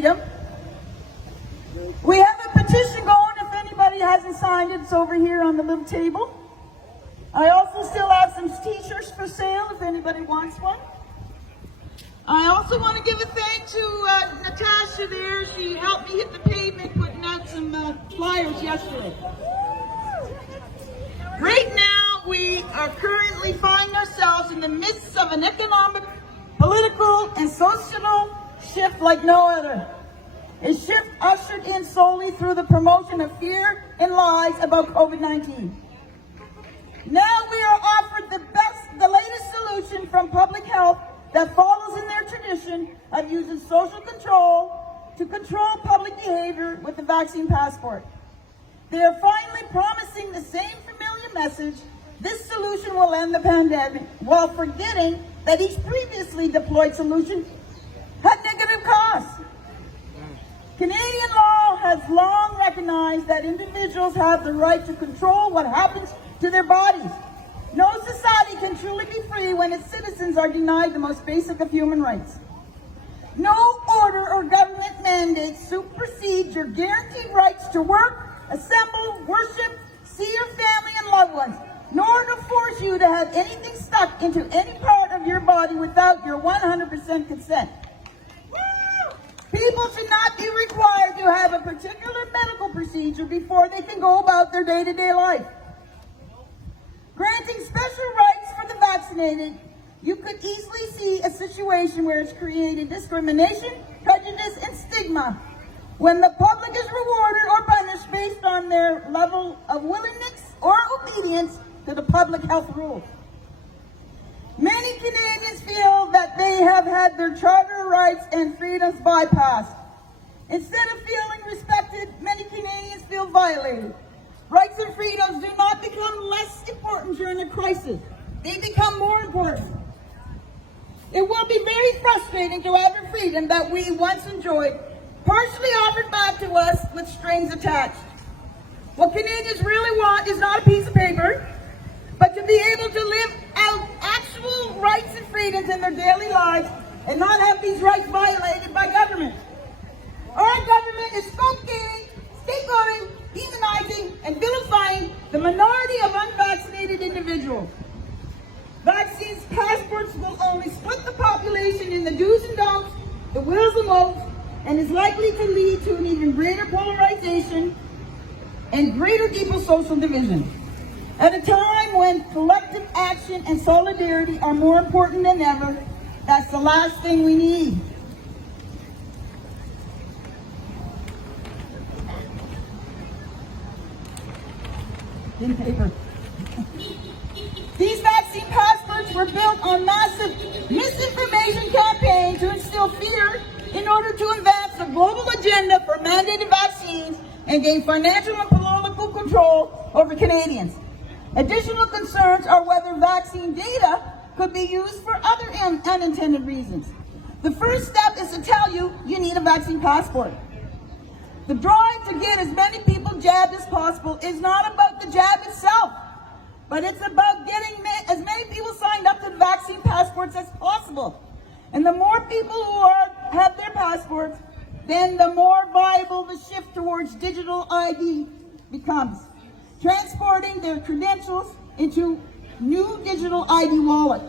freedom. We have a petition going. If anybody hasn't signed it, it's over here on the little table. I also still have some t-shirts for sale if anybody wants one. I also want to give a thank to Natasha there. She helped me hit the pavement putting out some flyers yesterday. Right now, we are currently finding ourselves in the midst of an economic, political, and social shift like no other. A shift ushered in solely through the promotion of fear and lies about COVID-19. Now we are offered the latest solution from public health that follows in their tradition of using social control to control public behavior with the vaccine passport. They are finally promising the same familiar message: this solution will end the pandemic, while forgetting that each previously deployed solution had negative costs. Canadian law has long recognized that individuals have the right to control what happens to their bodies. No society can truly be free when its citizens are denied the most basic of human rights. No order or government mandate supersedes your guaranteed rights to work, assemble, worship, see your family and loved ones, nor to force you to have anything stuck into any part of your body without your 100% consent. People should not be required to have a particular medical procedure before they can go about their day-to-day life. Granting special rights for the vaccinated, you could easily see a situation where it's created discrimination, prejudice, and stigma when the public is rewarded or punished based on their level of willingness or obedience to the public health rules. Many Canadians feel that they have had their charter rights and freedoms bypassed. Instead of feeling respected, many Canadians feel violated. Rights and freedoms do not become less important during a crisis. They become more important. It will be very frustrating to have a freedom that we once enjoyed partially offered back to us with strings attached. What Canadians really want is not a piece of paper, but to be able to live out actual rights and freedoms in their daily lives and not have these rights violated by government. Our government is scapegoating, demonizing, and vilifying the minority of unvaccinated individuals. Vaccines passports will only split the population in the do's and don'ts, the wills and woes, and is likely to lead to an even greater polarization and greater deeper social division. At a time when collective action and solidarity are more important than ever, that's the last thing we need. In paper. These vaccine passports were built on massive misinformation campaign to instill fear in order to advance the global agenda for mandated vaccines and gain financial and political control over Canadians. Additional concerns are whether vaccine data could be used for other unintended reasons. The first step is to tell you you need a vaccine passport. The drive to get as many people jabbed as possible is not about the jab itself, but it's about getting as many people signed up to the vaccine passports as possible. And the more people who have their passports, then the more viable the shift towards digital ID becomes, transporting their credentials into new digital ID wallet.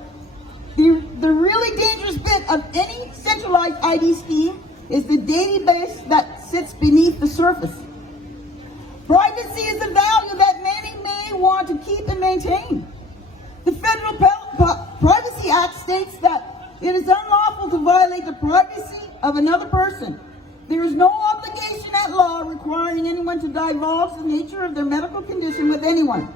The really dangerous bit of any centralized ID scheme is the database that sits beneath the surface. Privacy is a value that many may want to keep and maintain. The Federal Privacy Act states that it is unlawful to violate the privacy of another person. There is no obligation at law requiring anyone to divulge the nature of their medical condition with anyone.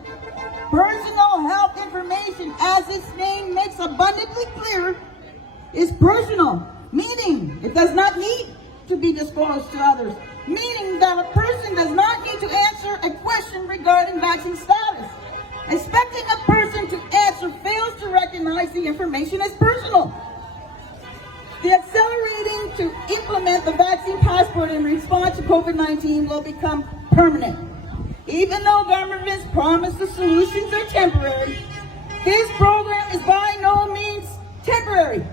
Personal health information, as its name makes abundantly clear, is personal, meaning it does not need to be disclosed to others, meaning that a person does not need to answer a question regarding vaccine status. Expecting a person to answer fails to recognize the information as personal. The accelerating to implement the vaccine passport in response to COVID-19 will become permanent. Even though governments promise the solutions are temporary, this program is by no means temporary.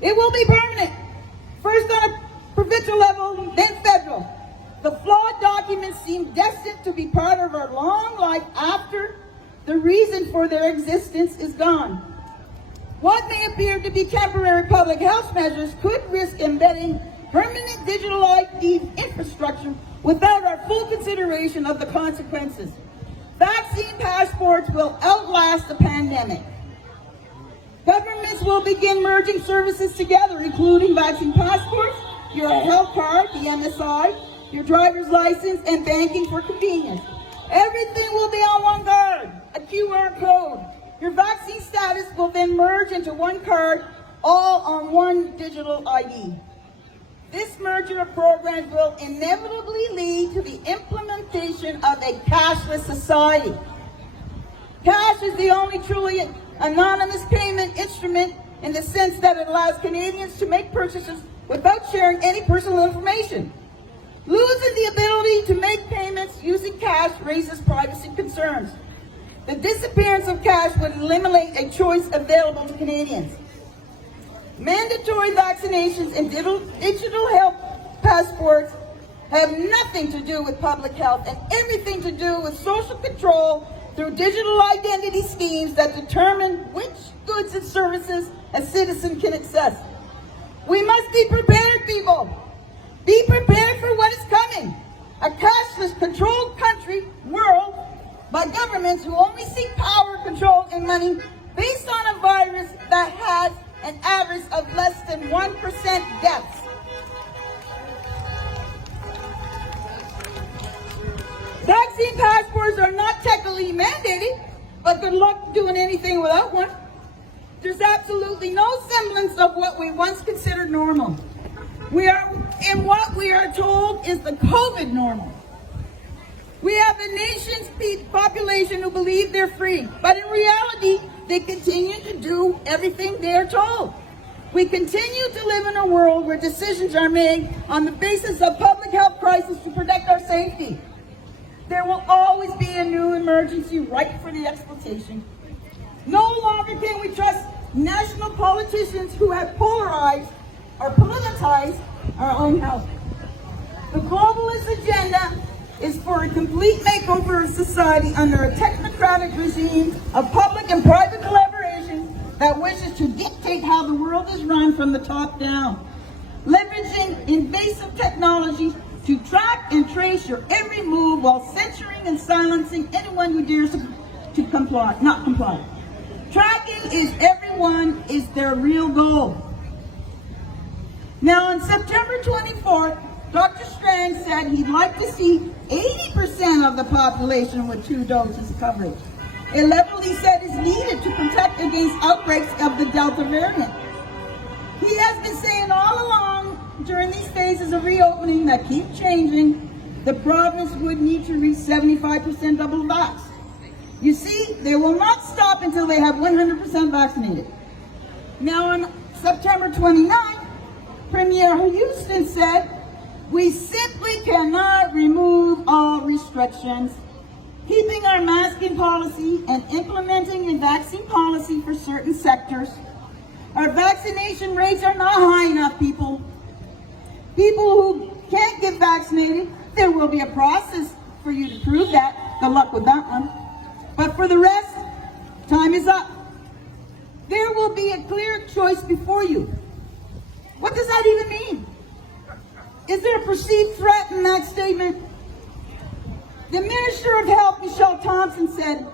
It will be permanent. First on a provincial provincial level, then federal. The flawed documents seem destined to be part of our long life after the reason for their existence is gone. What may appear to be temporary public health measures could risk embedding permanent digital ID infrastructure without our full consideration of the consequences. Vaccine passports will outlast the pandemic. Governments will begin merging services together, including vaccine passports, your health card, the MSI, your driver's license, and banking for convenience. Everything will be on one card, a QR code. Your vaccine status will then merge into one card, all on one digital ID. This merger of programs will inevitably lead to the implementation of a cashless society. Cash is the only truly anonymous payment instrument in the sense that it allows Canadians to make purchases without sharing any personal information. Losing the ability to make payments using cash raises privacy concerns. The disappearance of cash would eliminate a choice available to Canadians. Mandatory vaccinations and digital health passports have nothing to do with public health and everything to do with social control through digital identity schemes that determine which goods and services a citizen can access. We must be prepared, people. Be prepared for what is coming. A cashless, controlled world by governments who only seek power, control, and money based on a virus that has an average of less than 1% deaths. Vaccine passports are not technically mandated, but good luck doing anything without one. There's absolutely no semblance of what we once considered normal. What we are told is the COVID normal. We have a nation's population who believe they're free, but in reality, they continue to do everything they are told. We continue to live in a world where decisions are made on the basis of public health crisis to protect our safety. There will always be a new emergency ripe for the exploitation. No longer can we trust national politicians who have polarized or politicized our own health. The globalist agenda is for a complete makeover of society under a technocratic regime of public and private collaboration that wishes to dictate how the world is run from the top down, leveraging invasive technology to track and trace your every move while censoring and silencing anyone who dares to not comply. Tracking everyone is their real goal. Now, on September 24th, Dr. Strang said he'd like to see 80% of the population with 2 doses coverage. A level he said is needed to protect against outbreaks of the Delta variant. He has been saying all along during these phases of reopening that keep changing, the province would need to reach 75% double vax. You see, they will not stop until they have 100% vaccinated. Now, on September 29th, Premier Houston said, "We simply cannot remove all restrictions. Keeping our masking policy and implementing a vaccine policy for certain sectors. Our vaccination rates are not high enough, people. People who can't get vaccinated, there will be a process for you to prove that. Good luck with that one. But for the rest, time is up. There will be a clear choice before you." What does that even mean? Is there a perceived threat in that statement? The Minister of Health, Michelle Thompson, said,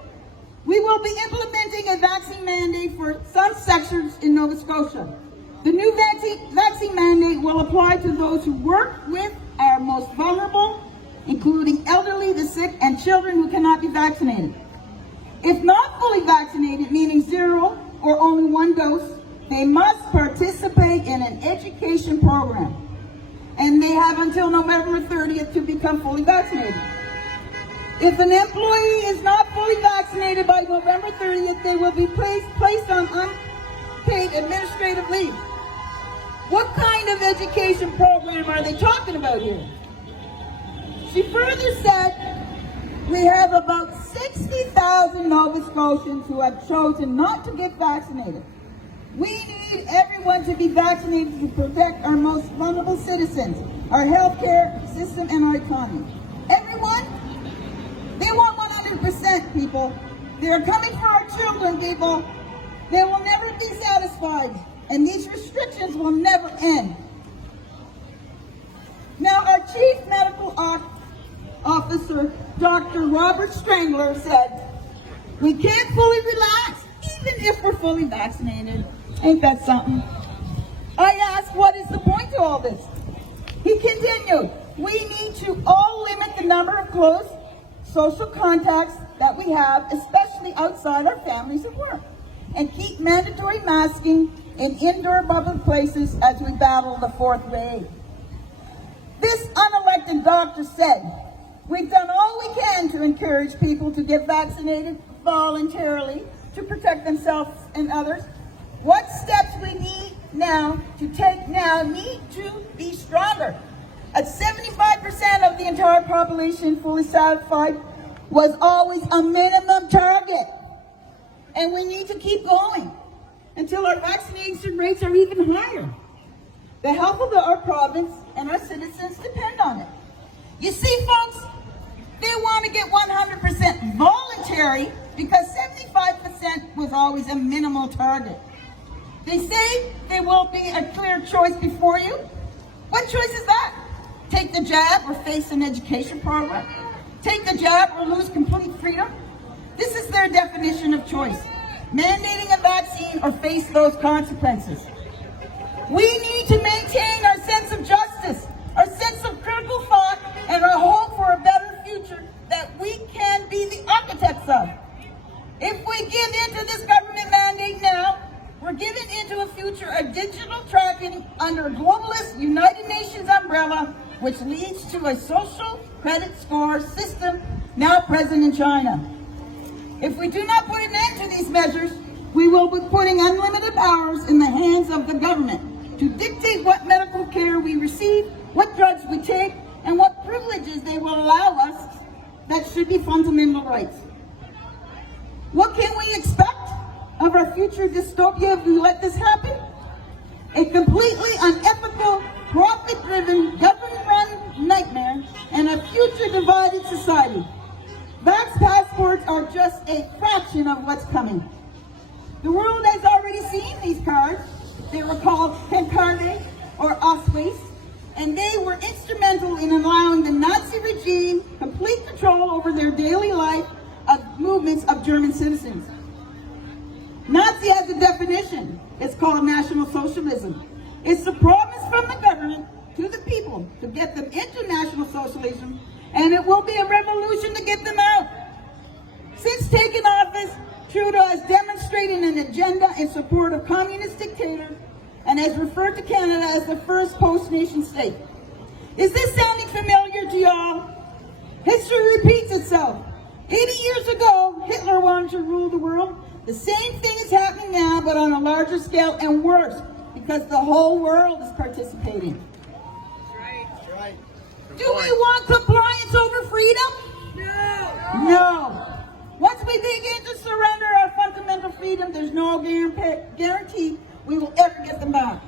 "We will be implementing a vaccine mandate for some sectors in Nova Scotia. The new vaccine mandate will apply to those who work with our most vulnerable, including elderly, the sick, and children who cannot be vaccinated. If not fully vaccinated, meaning 0 or only 1 dose, they must participate in an education program. And they have until November 30th to become fully vaccinated. If an employee is not fully vaccinated by November 30th, they will be placed on unpaid administrative leave." What kind of education program are they talking about here? She further said, "We have about 60,000 Nova Scotians who have chosen not to get vaccinated. We need everyone to be vaccinated to protect our most vulnerable citizens, our healthcare system, and our economy. Everyone, they want 100%, people. They are coming for our children, people. They will never be satisfied, and these restrictions will never end. Now, our Chief Medical Officer, Dr. Robert Strangler, said, "We can't fully relax, even if we're fully vaccinated." Ain't that something? I asked, what is the point to all this? He continued, "We need to all limit the number of close social contacts that we have, especially outside our families and work, and keep mandatory masking in indoor public places as we battle the fourth wave." This unelected doctor said, "We've done all we can to encourage people to get vaccinated voluntarily to protect themselves and others. What steps we need now to take now need to be stronger." At 75% of the entire population fully satisfied was always a minimum target. And we need to keep going until our vaccination rates are even higher. The health of our province and our citizens depend on it. You see, folks, they want to get 100% voluntary because 75% was always a minimal target. They say there will be a clear choice before you. What choice is that? Take the jab or face an education program? Take the jab or lose complete freedom? This is their definition of choice. Mandating a vaccine or face those consequences. We need to maintain our sense of justice, our sense of critical thought, and our hope for a better future that we can be the architects of. If we give into this government mandate now, we're giving into a future of digital tracking under a globalist United Nations umbrella, which leads to a social credit score system now present in China. If we do not put an end to these measures, we will be putting unlimited powers in the hands of the government to dictate what medical care we receive, what drugs we take, and what privileges they will allow us that should be fundamental rights. What can we expect of our future dystopia if we let this happen? A completely unethical, profit-driven, government-run nightmare and a future divided society. Vax passports are just a fraction of what's coming. The world has already seen these cards. They were called Pancarte or Ausweis, and they were instrumental in allowing the Nazi regime complete control over their daily life of movements of German citizens. Nazi has a definition. It's called National Socialism. It's the promise from the government to the people to get them into National Socialism, and it will be a revolution to get them out. Since taking office, Trudeau has demonstrated an agenda in support of communist dictators and has referred to Canada as the first post-nation state. Is this sounding familiar to y'all? History repeats itself. 80 years ago, Hitler wanted to rule the world. The same thing is happening now, but on a larger scale and worse, because the whole world is participating. That's right. Do we want compliance over freedom? No. Once we begin to surrender our fundamental freedom, there's no guarantee we will ever get them back.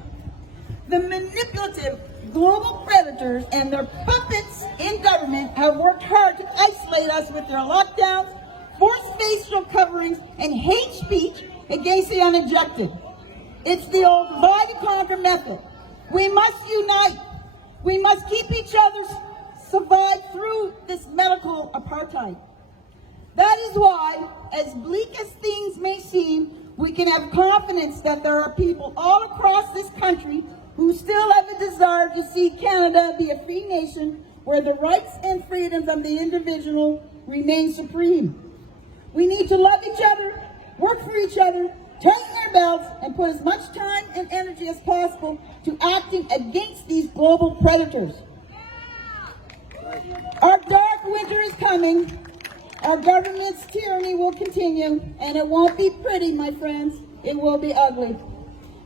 The manipulative global predators and their puppets in government have worked hard to isolate us with their lockdowns, forced facial coverings, and hate speech against the uneducated. It's the old divide and conquer method. We must unite. We must keep each other survive through this medical apartheid. That is why, as bleak as things may seem, we can have confidence that there are people all across this country who still have a desire to see Canada be a free nation where the rights and freedoms of the individual remain supreme. We need to love each other, work for each other, tighten our belts, and put as much time and energy as possible to acting against these global predators. Our dark winter is coming. Our government's tyranny will continue, and it won't be pretty, my friends. It will be ugly.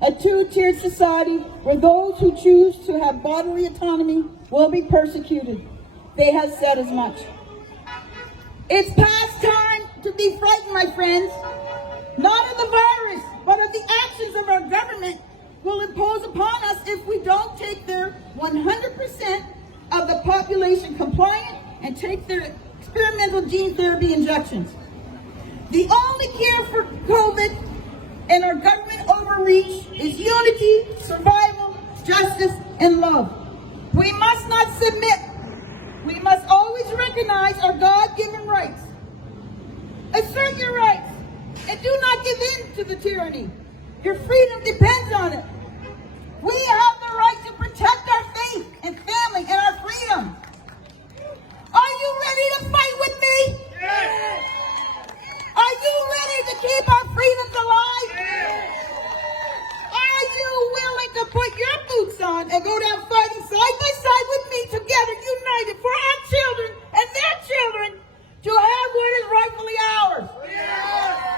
A two-tiered society where those who choose to have bodily autonomy will be persecuted. They have said as much. It's past time to be frightened, my friends. Not of the virus, but of the actions of our government will impose upon us if we don't take their 100% of the population compliant and take their experimental gene therapy injections. The only cure for COVID and our government overreach is unity, survival, justice, and love. We must not submit. We must always recognize our God-given rights. Assert your rights and do not give in to the tyranny. Your freedom depends on it. We have the right to protect our faith and family and our freedom. Are you ready to fight with me? Yes. Are you ready to keep our freedoms alive? Yes. Are you willing to put your boots on and go down fighting side by side with me together, united for our children and their children to have what is rightfully ours? Yes.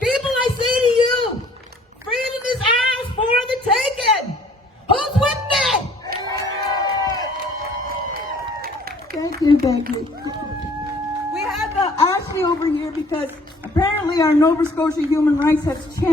People, I say to you, freedom is ours for the taking. Who's with me? Thank you. We have Ashley over here because apparently our Nova Scotia human rights has changed.